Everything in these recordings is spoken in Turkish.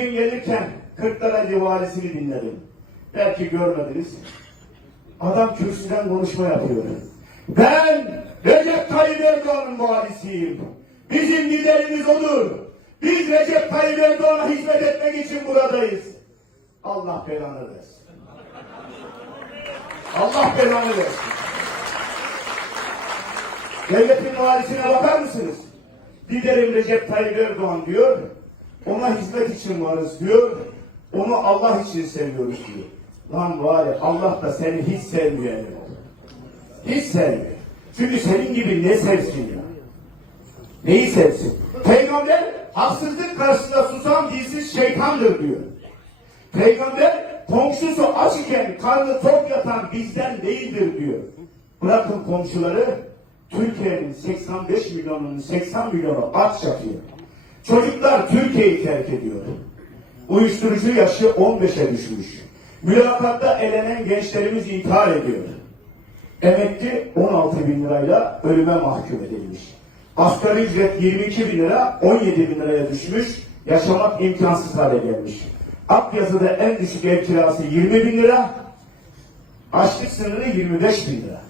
bugün gelirken Kırklareli valisini dinledim. Belki görmediniz. Adam kürsüden konuşma yapıyor. Ben Recep Tayyip Erdoğan'ın valisiyim. Bizim liderimiz odur. Biz Recep Tayyip Erdoğan'a hizmet etmek için buradayız. Allah belanı versin. Allah belanı versin. Devletin valisine bakar mısınız? Liderim Recep Tayyip Erdoğan diyor. Ona hizmet için varız diyor. Onu Allah için seviyoruz diyor. Lan var ya Allah da seni hiç sevmiyor. Hiç sevmiyor. Çünkü senin gibi ne sevsin ya? Neyi sevsin? Peygamber haksızlık karşısında susan dilsiz şeytandır diyor. Peygamber komşusu aç iken karnı tok yatan bizden değildir diyor. Bırakın komşuları Türkiye'nin 85 milyonunun 80 milyonu aç yatıyor. Çocuklar Türkiye'yi terk ediyor. Uyuşturucu yaşı 15'e düşmüş. Mülakatta elenen gençlerimiz intihar ediyor. Emekli 16 bin lirayla ölüme mahkum edilmiş. Asgari ücret 22 bin lira 17 bin liraya düşmüş. Yaşamak imkansız hale gelmiş. Akyazı'da en düşük ev kirası 20 bin lira. Açlık sınırı 25 bin lira.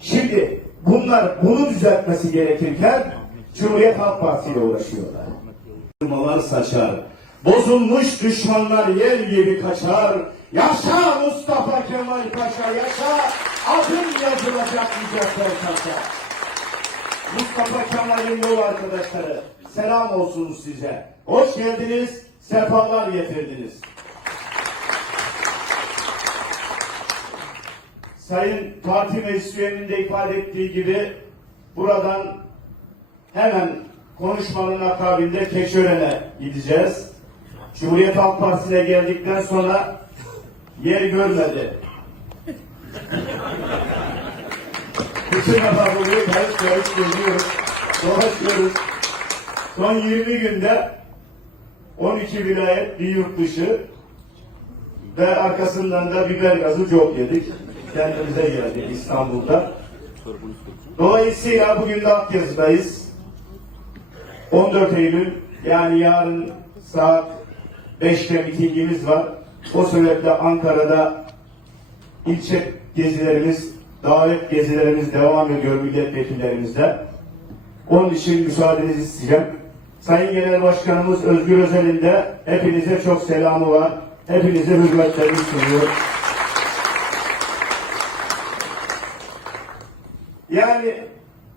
Şimdi bunlar bunu düzeltmesi gerekirken Cumhuriyet Halk Partisi ile uğraşıyorlar. Kırmalar saçar. Bozulmuş düşmanlar yer gibi kaçar. Yaşa Mustafa Kemal Paşa yaşa. Adın yazılacak yücekler kaçar. Mustafa Kemal'in yol arkadaşları selam olsun size. Hoş geldiniz, sefalar getirdiniz. Sayın Parti Meclis üyenin de ifade ettiği gibi buradan hemen konuşmanın akabinde Keşören'e gideceğiz. Cumhuriyet Halk Partisi'ne geldikten sonra yer görmedi. Bütün defa buraya kayıt kayıt geliyoruz. Dolaşıyoruz. Son 20 günde 12 vilayet bir yurt dışı ve arkasından da biber gazı çok yedik. Kendimize geldik İstanbul'da. Dolayısıyla bugün de Akyazı'dayız. 14 Eylül yani yarın saat 5'te mitingimiz var. O sebeple Ankara'da ilçe gezilerimiz, davet gezilerimiz devam ediyor milletvekillerimizle. Onun için müsaadenizi isteyeceğim. Sayın Genel Başkanımız Özgür Özel'in de hepinize çok selamı var. Hepinize hürmetlerimi sunuyor. Yani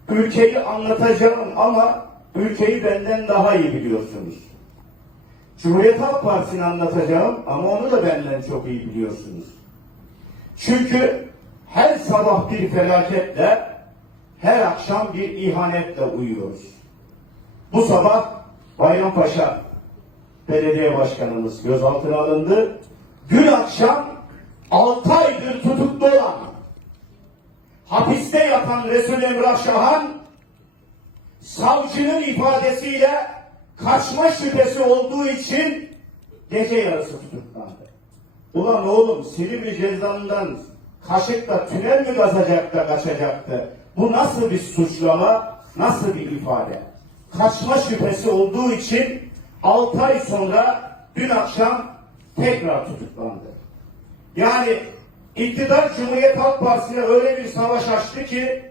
ülkeyi anlatacağım ama ülkeyi benden daha iyi biliyorsunuz. Cumhuriyet Halk Partisi'ni anlatacağım ama onu da benden çok iyi biliyorsunuz. Çünkü her sabah bir felaketle, her akşam bir ihanetle uyuyoruz. Bu sabah Bayrampaşa Belediye Başkanımız gözaltına alındı. Dün akşam 6 aydır tutuklu olan, hapiste yatan Resul Emrah Şahan, savcının ifadesiyle kaçma şüphesi olduğu için gece yarısı tutuklandı. Ulan oğlum Silivri cezanından kaşıkla tünel mi kazacak da kaçacaktı? Bu nasıl bir suçlama, nasıl bir ifade? Kaçma şüphesi olduğu için 6 ay sonra dün akşam tekrar tutuklandı. Yani iktidar Cumhuriyet Halk Partisi'ne öyle bir savaş açtı ki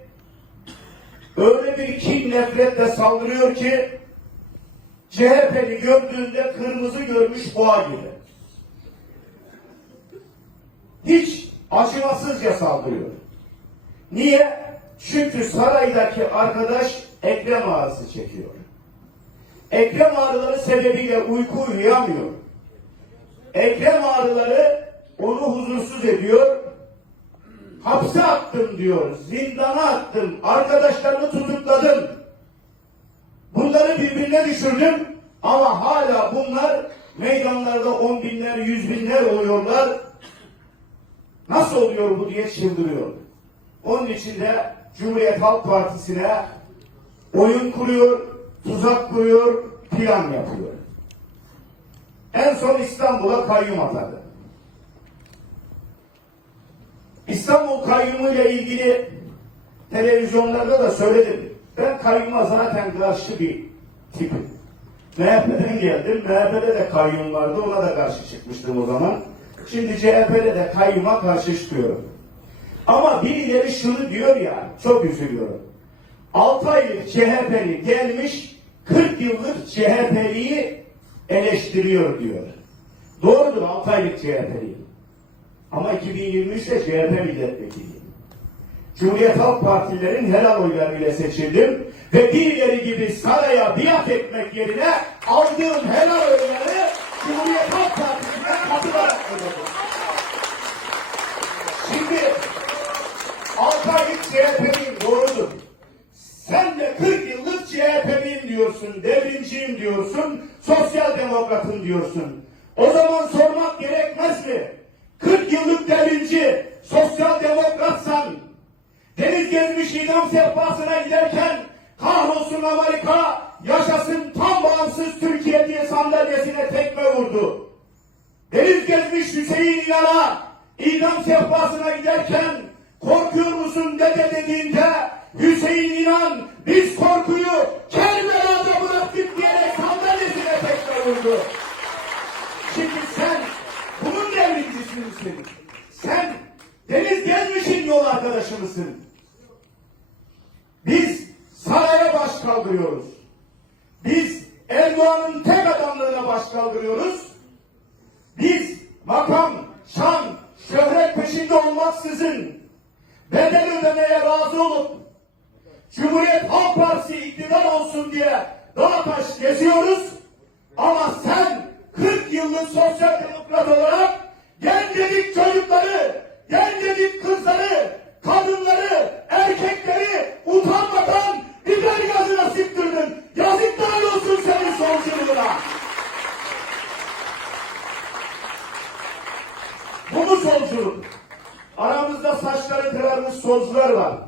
öyle bir kin nefretle saldırıyor ki CHP'li gördüğünde kırmızı görmüş boğa gibi. Hiç acımasızca saldırıyor. Niye? Çünkü saraydaki arkadaş eklem ağrısı çekiyor. Eklem ağrıları sebebiyle uyku uyuyamıyor. Eklem ağrıları onu huzursuz ediyor. Hapse attım diyor, zindana attım, arkadaşlarımı tutukladım. Bunları birbirine düşürdüm ama hala bunlar meydanlarda on binler, yüz binler oluyorlar. Nasıl oluyor bu diye çıldırıyor. Onun için de Cumhuriyet Halk Partisi'ne oyun kuruyor, tuzak kuruyor, plan yapıyor. En son İstanbul'a kayyum atadı. İstanbul kayyumu ile ilgili televizyonlarda da söyledim. Ben kayyuma zaten karşı bir tipim. MHP'den geldim. MHP'de de kayyum vardı. Ona da karşı çıkmıştım o zaman. Şimdi CHP'de de kayyuma karşı çıkıyorum. Ama birileri şunu diyor ya, çok üzülüyorum. 6 aylık CHP'li gelmiş 40 yıllık CHP'liyi eleştiriyor diyor. Doğrudur 6 aylık CHP'li. Ama 2023'te CHP milletvekili. Cumhuriyet Halk Partilerin helal oylarıyla seçildim ve birileri gibi saraya biat etmek yerine aldığım helal oyları Cumhuriyet Halk Partisi'ne katılarak ödedim. Şimdi 6 aylık CHP'liyim doğrudur. Sen de 40 yıllık CHP'liyim diyorsun, devrimciyim diyorsun, sosyal demokratım diyorsun. O zaman sormak gerekmez mi? 40 yıllık devrimci, sosyal demokratsan, deniz gezmiş idam sehpasına giderken kahrolsun Amerika, yaşasın tam bağımsız Türkiye diye sandalyesine tekme vurdu. Deniz gezmiş Hüseyin İnan'a idam sehpasına giderken korkuyor musun dede dediğinde Hüseyin İnan biz korkuyu Kerbela'da bıraktık diyerek sandalyesine tekme vurdu. Şimdi sen bunun misin? Sen Deniz Gezmiş'in yol arkadaşı mısın? Biz saraya baş kaldırıyoruz. Biz Erdoğan'ın tek adamlığına baş kaldırıyoruz. Biz makam, şan, şöhret peşinde olmaksızın bedel ödemeye razı olup Cumhuriyet Halk Partisi iktidar olsun diye dağ geziyoruz. Ama sen 40 yıllık sosyal demokrat olarak gencecik çocukları, gencecik kızları, kadınları, erkekleri utanmadan biber gazına sıktırdın. Yazıklar olsun senin solculuğuna. Bu mu solculuk? Aramızda saçları kırarmış solcular var.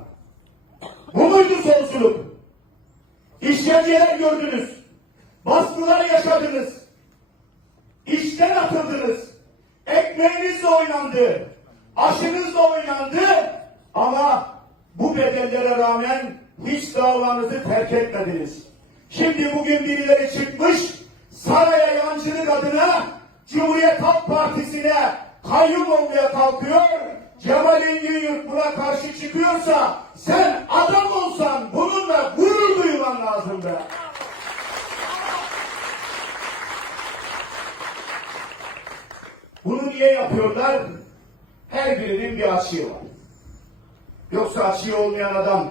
Bu muydu solculuk? İşkenceler gördünüz. Baskılar yaşadınız. İşten atıldınız. Ekmeğinizle oynandı. Aşınızla oynandı. Ama bu bedellere rağmen hiç davanızı terk etmediniz. Şimdi bugün birileri çıkmış saraya yancılık adına Cumhuriyet Halk Partisi'ne kayyum olmaya kalkıyor. Cemal Engin buna karşı çıkıyorsa sen adam olsan bununla gurur duyman lazım be. Bunu niye yapıyorlar? Her birinin bir açığı var. Yoksa açığı olmayan adam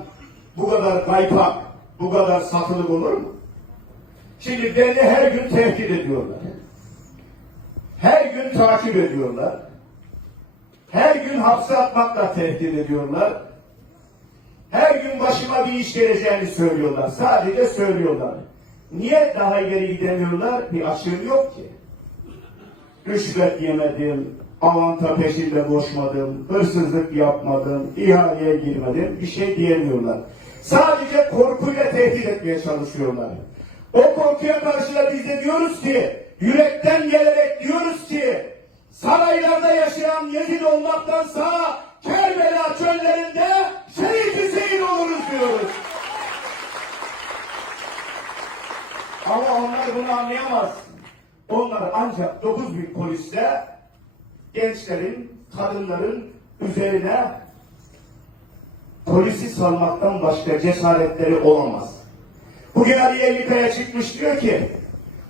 bu kadar kaypak, bu kadar satılık olur mu? Şimdi beni her gün tehdit ediyorlar. Her gün takip ediyorlar. Her gün hapse atmakla tehdit ediyorlar. Her gün başıma bir iş geleceğini söylüyorlar. Sadece söylüyorlar. Niye daha ileri gidemiyorlar? Bir açığım yok ki. Rüşvet yemedim, avanta peşinde koşmadım, hırsızlık yapmadım, ihaleye girmedim, bir şey diyemiyorlar. Sadece korkuyla tehdit etmeye çalışıyorlar. O korkuya karşı da biz de diyoruz ki, yürekten gelerek diyoruz ki, saraylarda yaşayan Yezid olmaktansa Kerbela çöllerinde şehit Hüseyin oluruz diyoruz. Ama onlar bunu anlayamaz. Onlar ancak 9 bin polisle gençlerin, kadınların üzerine polisi salmaktan başka cesaretleri olamaz. Bugün Ali Ellikaya çıkmış diyor ki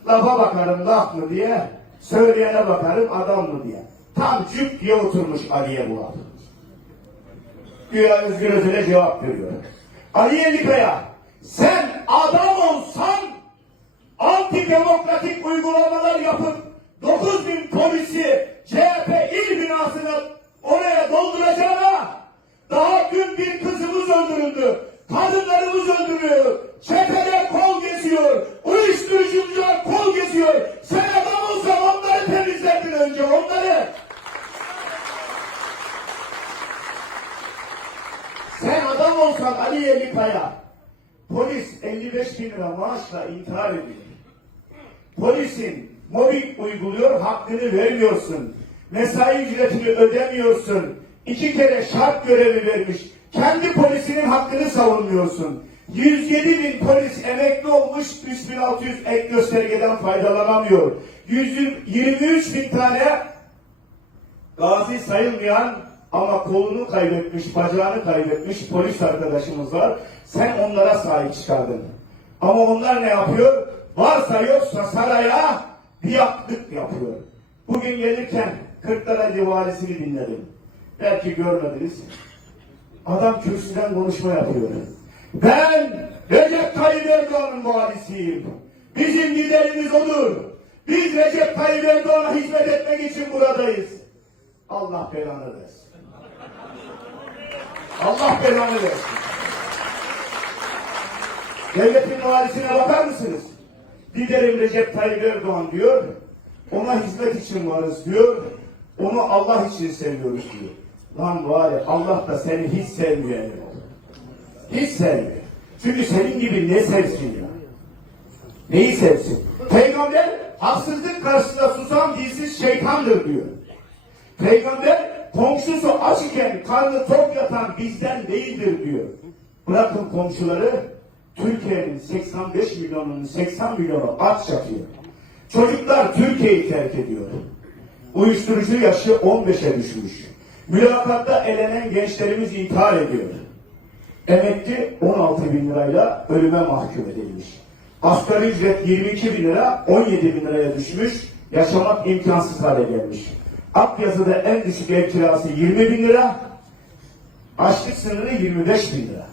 lafa bakarım laf mı diye söyleyene bakarım adam mı diye. Tam cüp diye oturmuş Ali'ye bu laf. Güya Özgür Özel'e cevap veriyor. Ali Ellikaya sen adam olsan antidemokratik uygulamalar yapıp 9 bin polisi CHP il binasına oraya dolduracağına daha dün bir kızımız öldürüldü. Kadınlarımız öldürülüyor. Çetede kol geziyor. Uyuşturucular kol geziyor. Sen adam olsan onları temizledin önce onları. Sen adam olsan Ali Yerlikaya, polis 55 bin lira maaşla intihar ediyor. Polisin mobbing uyguluyor, hakkını vermiyorsun. Mesai ücretini ödemiyorsun. İki kere şart görevi vermiş. Kendi polisinin hakkını savunmuyorsun. 107 bin polis emekli olmuş, 3600 ek göstergeden faydalanamıyor. 123 bin tane gazi sayılmayan ama kolunu kaybetmiş, bacağını kaybetmiş polis arkadaşımız var. Sen onlara sahip çıkardın. Ama onlar ne yapıyor? Varsa yoksa saraya biyaklık yapıyor. Bugün gelirken Kırklareli valisini dinledim. Belki görmediniz. Adam kürsüden konuşma yapıyor. Ben Recep Tayyip Erdoğan'ın valisiyim. Bizim liderimiz odur. Biz Recep Tayyip Erdoğan'a hizmet etmek için buradayız. Allah belanı versin. Allah belanı versin. Devletin valisine mısınız? Liderim Recep Tayyip Erdoğan diyor. Ona hizmet için varız diyor. Onu Allah için seviyoruz diyor. Lan var ya Allah da seni hiç sevmiyor. Hiç sevmiyor. Çünkü senin gibi ne sevsin ya? Neyi sevsin? Peygamber haksızlık karşısında susan dilsiz şeytandır diyor. Peygamber komşusu aç iken karnı tok yatan bizden değildir diyor. Bırakın komşuları Türkiye'nin 85 milyonunun 80 milyonu aç yatıyor. Çocuklar Türkiye'yi terk ediyor. Uyuşturucu yaşı 15'e düşmüş. Mülakatta elenen gençlerimiz intihar ediyor. Emekli 16 bin lirayla ölüme mahkum edilmiş. Asgari ücret 22 bin lira 17 bin liraya düşmüş. Yaşamak imkansız hale gelmiş. Akyazı'da en düşük ev kirası 20 bin lira. Açlık sınırı 25 bin lira.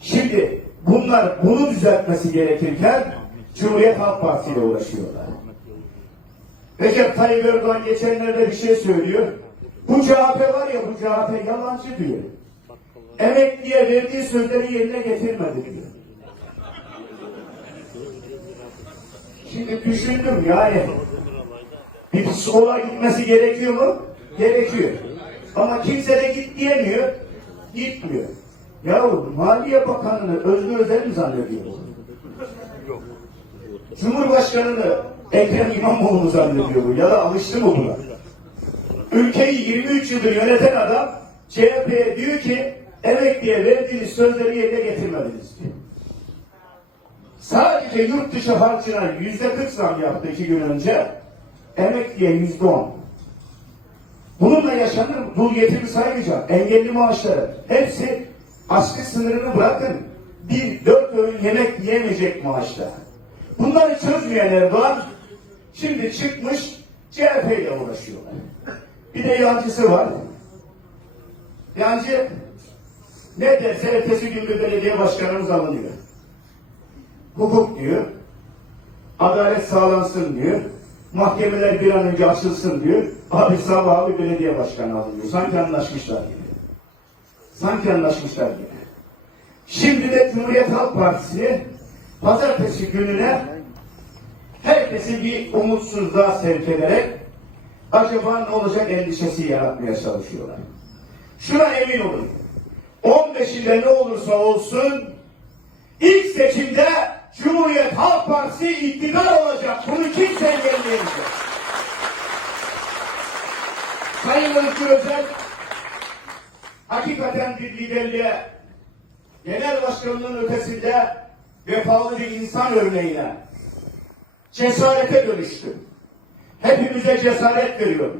Şimdi bunlar bunu düzeltmesi gerekirken Cumhuriyet Halk Partisi ile uğraşıyorlar. Recep Tayyip Erdoğan geçenlerde bir şey söylüyor. Bu CHP var ya bu CHP yalancı diyor. Emekliye verdiği sözleri yerine getirmedi diyor. Şimdi düşündüm yani bir psikoloğa gitmesi gerekiyor mu? Gerekiyor. Ama kimse de git diyemiyor. Gitmiyor. Yahu Maliye Bakanı'nı Özgür Özel mi zannediyor? Cumhurbaşkanı'nı Ekrem İmamoğlu mu zannediyor bu? Ya da alıştı mı buna? Ülkeyi 23 yıldır yöneten adam CHP'ye diyor ki emekliye verdiğiniz sözleri yerine getirmediniz diyor. Sadece yurt dışı harcına yüzde 40 zam yaptı iki gün önce. Emekliye yüzde 10. Bununla yaşanır mı? Dul getiri saymayacağım. Engelli maaşları. Hepsi açlık sınırını bırakın. Bir dört öğün yemek yiyemeyecek maaşlar. Bunları çözmeyen Erdoğan şimdi çıkmış CHP ile uğraşıyorlar. Bir de yancısı var. Yancı ne derse ertesi gün bir belediye başkanımız alınıyor. Hukuk diyor. Adalet sağlansın diyor. Mahkemeler bir an önce açılsın diyor. Abi sabah bir belediye başkanı alınıyor. Sanki anlaşmışlar gibi. Sanki anlaşmışlar gibi. Şimdi de Cumhuriyet Halk Partisi pazartesi gününe herkesi bir umutsuzluğa sevk ederek acaba ne olacak endişesi yaratmaya çalışıyorlar. Şuna emin olun. 15'inde ne olursa olsun ilk seçimde Cumhuriyet Halk Partisi iktidar olacak. Bunu kimse engelleyemeyecek. Sayın Özgür Özel hakikaten bir liderliğe genel başkanlığın ötesinde vefalı bir insan örneğine cesarete dönüştü. Hepimize cesaret veriyor.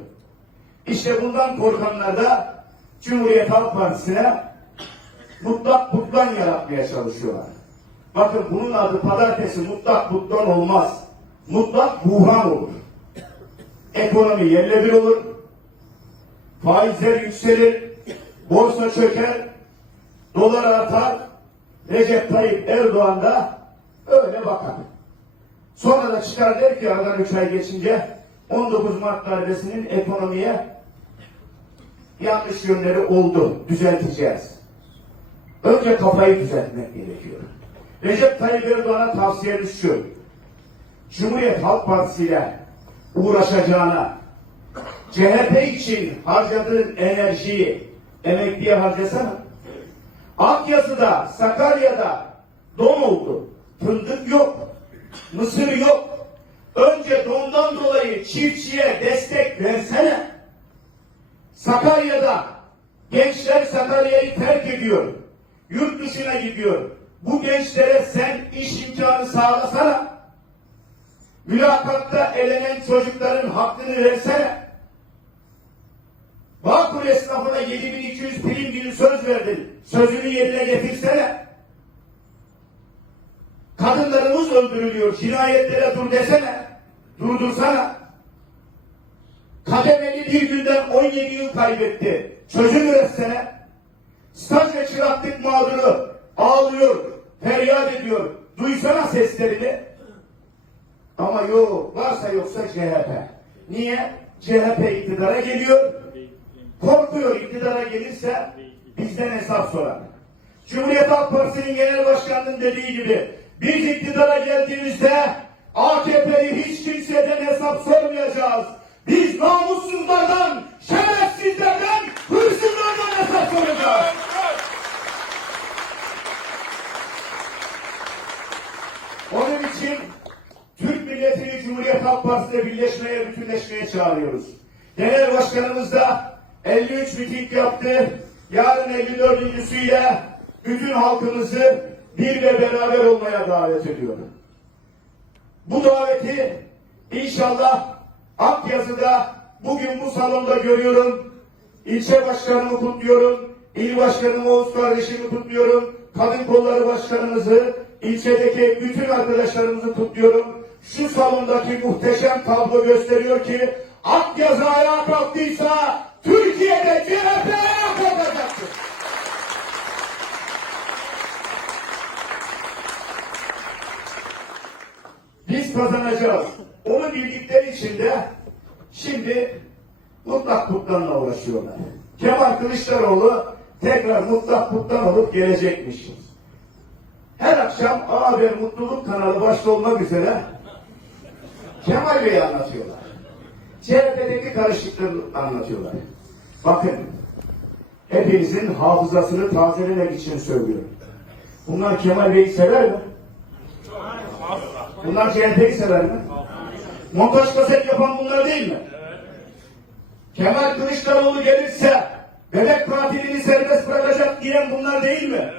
İşte bundan korkanlar da Cumhuriyet Halk Partisi'ne mutlak butlan yaratmaya çalışıyorlar. Bakın bunun adı pazartesi mutlak butlan olmaz. Mutlak buhran olur. Ekonomi yerle bir olur. Faizler yükselir. Borsa çöker. Dolar artar. Recep Tayyip Erdoğan da öyle bakar. Sonra da çıkar der ki aradan 3 ay geçince 19 Mart darbesinin ekonomiye yanlış yönleri oldu. Düzelteceğiz. Önce kafayı düzeltmek gerekiyor. Recep Tayyip Erdoğan'a tavsiyemiz şu. Cumhuriyet Halk Partisi ile uğraşacağına CHP için harcadığın enerjiyi emekliye harcasana. Akyazı'da, Sakarya'da don oldu. Fındık yok. Mısır yok. Önce dondan dolayı çiftçiye destek versene. Sakarya'da gençler Sakarya'yı terk ediyor. Yurt dışına gidiyor. Bu gençlere sen iş imkanı sağlasana. Mülakatta elenen çocukların hakkını versene. Bağkur esnafına 7200 prim günü söz verdin. Sözünü yerine getirsene. Kadınlarımız öldürülüyor. Cinayetlere dur desene. Durdursana. Kademeli bir günden 17 yıl kaybetti. Çözüm üretsene. Staj ve çıraklık mağduru ağlıyor, feryat ediyor. Duysana seslerini. Ama yok, varsa yoksa CHP. Niye? CHP iktidara geliyor. Korkuyor iktidara gelirse bizden hesap sorar. Cumhuriyet Halk Partisi'nin genel başkanının dediği gibi biz iktidara geldiğimizde AKP'yi hiç kimseden hesap sormayacağız. Biz namussuzlardan, şerefsizlerden, hırsızlardan hesap soracağız. Onun için Türk milletini Cumhuriyet Halk Partisi'ne birleşmeye, bütünleşmeye çağırıyoruz. Genel Başkanımız da 53 miting yaptı. Yarın 54.süyle bütün halkımızı bir ve beraber olmaya davet ediyor. Bu daveti inşallah Akyazı'da bugün bu salonda görüyorum. İlçe başkanımı kutluyorum. İl başkanım Oğuz kardeşimi kutluyorum. Kadın kolları başkanımızı, ilçedeki bütün arkadaşlarımızı kutluyorum. Şu salondaki muhteşem tablo gösteriyor ki Akyazı ayağa kalktıysa Türkiye'de CHP ayağa kalkacaktır. Biz kazanacağız. Onu bildikleri için de şimdi mutlak kutlarla uğraşıyorlar. Kemal Kılıçdaroğlu tekrar mutlak kutlan olup gelecekmiş. Her akşam A Haber Mutluluk kanalı başta olmak üzere Kemal Bey'i anlatıyorlar. CHP'deki karışıklığı anlatıyorlar. Bakın, hepinizin hafızasını tazelemek için söylüyorum. Bunlar Kemal Bey'i sever mi? Bunlar CHP'yi sever mi? Montaj kaset yapan bunlar değil mi? Kemal Kılıçdaroğlu gelirse bebek katilini serbest bırakacak diyen bunlar değil mi?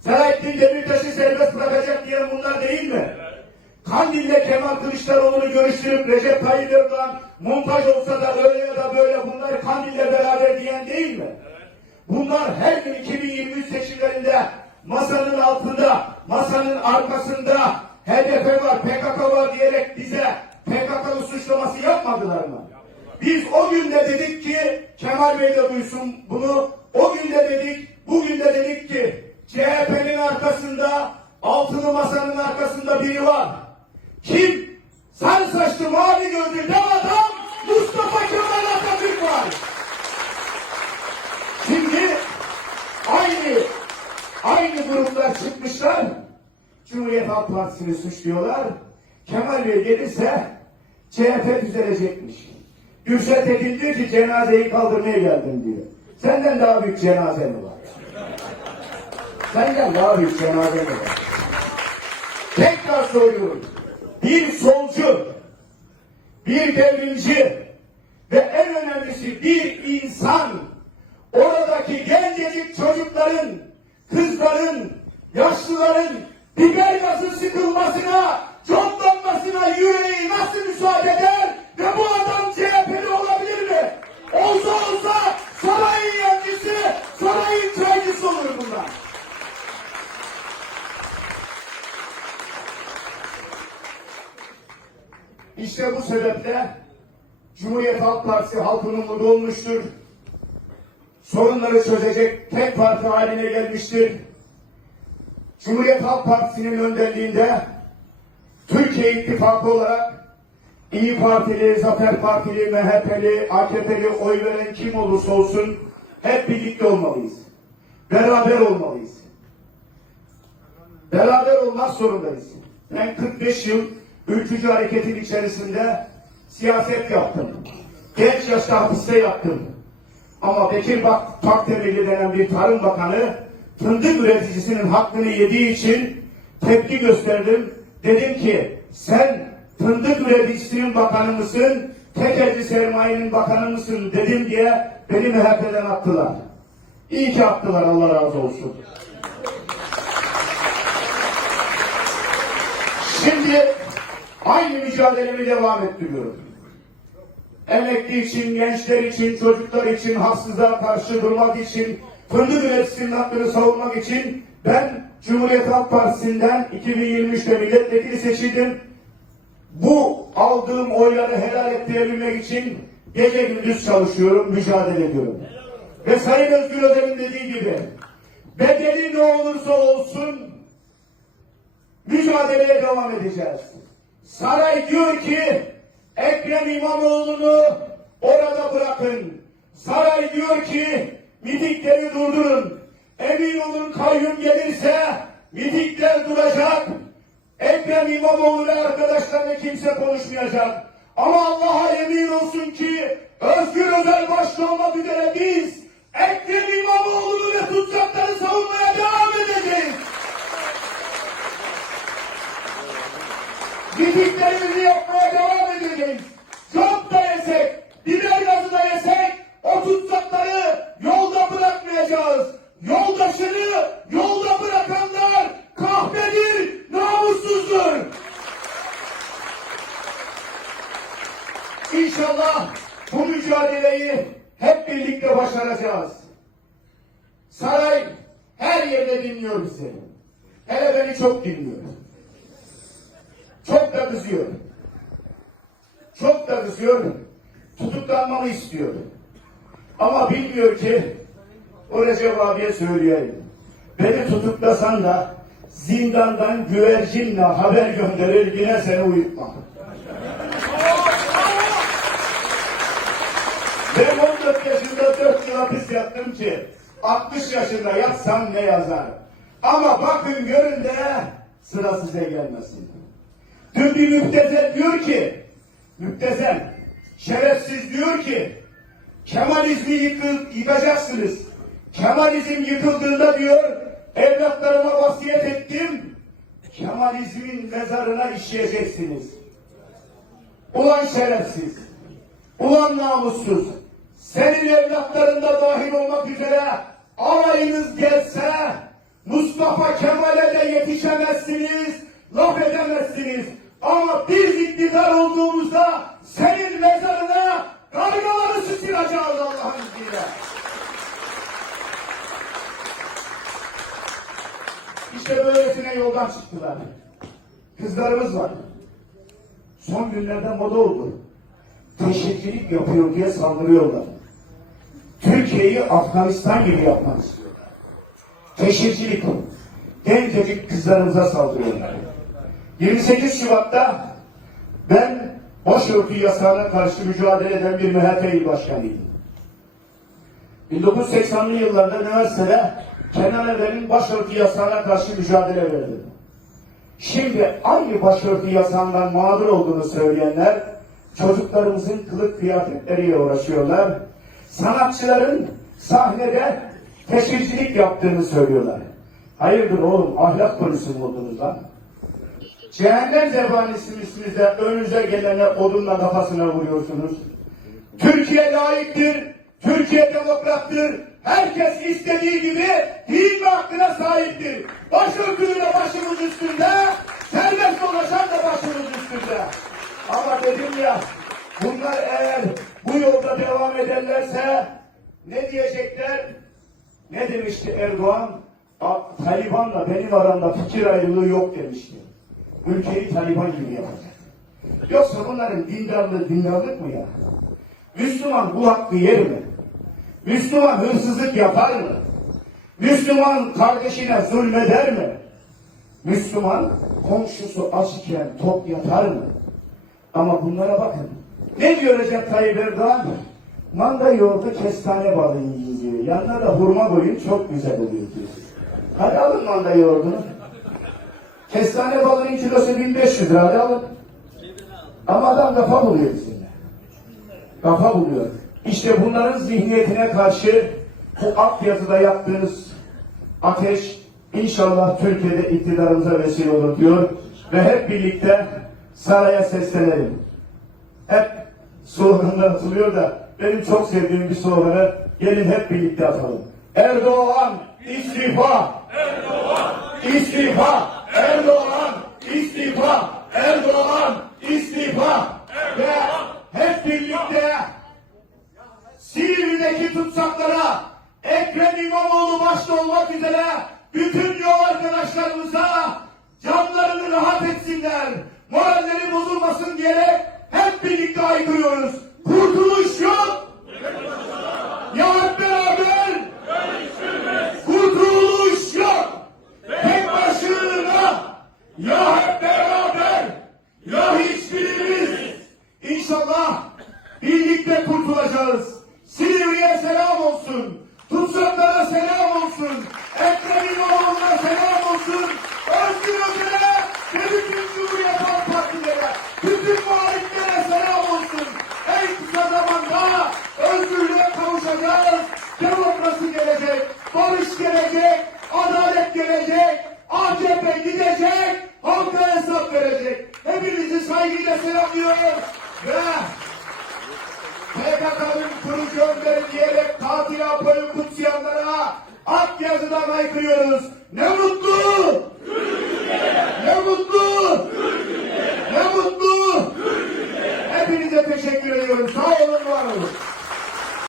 Selahattin Demirtaş'ı serbest bırakacak diyen bunlar değil mi? Kandil'de Kemal Kılıçdaroğlu'nu görüştürüp Recep Tayyip Erdoğan montaj olsa da öyle ya da böyle bunlar Kandil'le beraber diyen değil mi? Bunlar her gün 2023 seçimlerinde masanın altında, masanın arkasında HDP var, PKK var diyerek bize PKK'lı suçlaması yapmadılar mı? Biz o gün de dedik ki Kemal Bey de duysun bunu. O gün de dedik, bugün de dedik ki CHP'nin arkasında, altılı masanın arkasında biri var. Kim? Sarı saçlı mavi gözlü dev adam Mustafa Kemal Atatürk var. Şimdi aynı aynı gruplar çıkmışlar. Cumhuriyet Halk Partisi'ni suçluyorlar. Kemal Bey gelirse CHP düzelecekmiş. Gürşet Tekin diyor ki cenazeyi kaldırmaya geldim diyor. Senden daha büyük cenaze mi var? Senden daha büyük cenaze mi var? Tekrar soruyorum. Bir solcu, bir devrimci ve en önemlisi bir insan oradaki gencecik çocukların, kızların, yaşlıların biber gazı sıkılmasına, çoklanmasına yüreği nasıl müsaade eder ve bu adam CHP'li olabilir mi? Olsa olsa sarayın yancısı, sarayın çaycısı olur bunlar. İşte bu sebeple Cumhuriyet Halk Partisi halkın umudu olmuştur. Sorunları çözecek tek parti haline gelmiştir. Cumhuriyet Halk Partisi'nin önderliğinde Türkiye İttifakı olarak İyi Partili, Zafer Partili, MHP'li, AKP'li oy veren kim olursa olsun hep birlikte olmalıyız. Beraber olmalıyız. Beraber olmak zorundayız. Ben 45 yıl ülkücü hareketin içerisinde siyaset yaptım. Genç yaşta hapiste yattım. Ama Bekir Bak Pakdemirli denen bir tarım bakanı fındık üreticisinin hakkını yediği için tepki gösterdim. Dedim ki sen fındık üreticisinin bakanı mısın, tekelci sermayenin bakanı mısın dedim diye beni MHP'den attılar. İyi ki attılar Allah razı olsun. Aynı mücadelemi devam ettiriyorum. Emekli için, gençler için, çocuklar için, haksızlığa karşı durmak için, fındık üreticilerinin hakkını savunmak için ben Cumhuriyet Halk Partisi'nden 2023'te milletvekili seçildim. Bu aldığım oyları helal ettirebilmek için gece gündüz çalışıyorum, mücadele ediyorum. Ve Sayın Özgür Özel'in dediği gibi bedeli ne olursa olsun mücadeleye devam edeceğiz. Saray diyor ki Ekrem İmamoğlu'nu orada bırakın. Saray diyor ki mitingleri durdurun. Emin olun kayyum gelirse mitingler duracak. Ekrem İmamoğlu ve arkadaşlarına kimse konuşmayacak. Ama Allah'a yemin olsun ki Özgür Özel başta olmak üzere biz Ekrem İmamoğlu'nu ve tutsakları savunmaya devam edeceğiz. Gidiklerimizi yapmaya devam edeceğiz. Çok da yesek, biber gazı da yesek, o tutsakları yolda bırakmayacağız. Yoldaşını yolda bırakanlar kahpedir, namussuzdur. İnşallah bu mücadeleyi hep birlikte başaracağız. Saray her yerde dinliyor bizi. Hele beni çok dinliyor. Çok da kızıyor. Çok da kızıyor. Tutuklanmamı istiyor. Ama bilmiyor ki o Recep abiye söyleyeyim. Beni tutuklasan da zindandan güvercinle haber gönderir yine seni uyutmam. Ben 14 yaşında 4 yıl hapis yattım ki 60 yaşında yatsam ne yazar. Ama bakın görün de sıra size gelmesin. Dün bir müptezel diyor ki, müptezel, şerefsiz diyor ki, Kemalizmi yıkıl, yıkacaksınız. Kemalizm yıkıldığında diyor, evlatlarıma vasiyet ettim, Kemalizmin mezarına işleyeceksiniz. Ulan şerefsiz, ulan namussuz, senin evlatlarında dahil olmak üzere alayınız gelse, Mustafa Kemal'e de yetişemezsiniz, laf edemezsiniz. Ama biz iktidar olduğumuzda senin mezarına kargaları sıçrayacağız Allah'ın izniyle. İşte böylesine yoldan çıktılar. Kızlarımız var. Son günlerde moda oldu. Teşekkürlük yapıyor diye saldırıyorlar. Türkiye'yi Afganistan gibi yapmak istiyorlar. Teşhircilik gencecik kızlarımıza saldırıyorlar. 28 Şubat'ta ben başörtü yasağına karşı mücadele eden bir MHP il başkanıydım. 1980'li yıllarda üniversitede Kenan Evren'in başörtü yasağına karşı mücadele verdim. Şimdi aynı başörtü yasağından mağdur olduğunu söyleyenler çocuklarımızın kılık kıyafetleriyle uğraşıyorlar. Sanatçıların sahnede teşhircilik yaptığını söylüyorlar. Hayırdır oğlum ahlak polisi mi oldunuz lan? Cehennem zebanisi üstünüze önünüze gelene odunla kafasına vuruyorsunuz. Türkiye layıktır, Türkiye demokrattır. Herkes istediği gibi din ve hakkına sahiptir. Başörtülü de başımız üstünde, serbest dolaşan da başımız üstünde. Ama dedim ya, bunlar eğer bu yolda devam ederlerse ne diyecekler? Ne demişti Erdoğan? Taliban'la benim aramda fikir ayrılığı yok demişti. Ülkeyi Taliban gibi yapacak. Yoksa bunların dindarlığı dindarlık mı ya? Müslüman bu hakkı yer mi? Müslüman hırsızlık yapar mı? Müslüman kardeşine zulmeder mi? Müslüman komşusu aç iken top yatar mı? Ama bunlara bakın. Ne diyor Recep Tayyip Erdoğan? Manda yoğurdu kestane yiyin diyor. Yanına da hurma koyun çok güzel oluyor diyor. Hadi alın manda yoğurdunu. Kestane balının kilosu 1500 lira hadi alın. Ama adam kafa buluyor bizimle. Kafa buluyor. İşte bunların zihniyetine karşı bu yazıda yaptığınız ateş inşallah Türkiye'de iktidarımıza vesile olur diyor. Ve hep birlikte saraya seslenelim. Hep sloganlar atılıyor da benim çok sevdiğim bir sloganı gelin hep birlikte atalım. Erdoğan istifa! Erdoğan istifa! Erdoğan istifa! Erdoğan istifa ve hep birlikte Silivri'deki tutsaklara Ekrem İmamoğlu başta olmak üzere bütün yol arkadaşlarımıza canlarını rahat etsinler, moralleri bozulmasın diyerek hep birlikte aykırıyoruz. Kurtuluş yok. Ya hep. Kurtuluş yok. Tek başına. Ya hep beraber. Ya hiçbirimiz. İnşallah birlikte kurtulacağız. Silivri'ye selam olsun. Tutsaklara selam olsun. Ekrem İmamoğlu'na selam olsun. Özgür Özel'e saygıyla selamlıyorum ve PKK'nın kurucu önderi diyerek katil Apo'yu kutsayanlara ak yazıdan aykırıyoruz. Ne mutlu!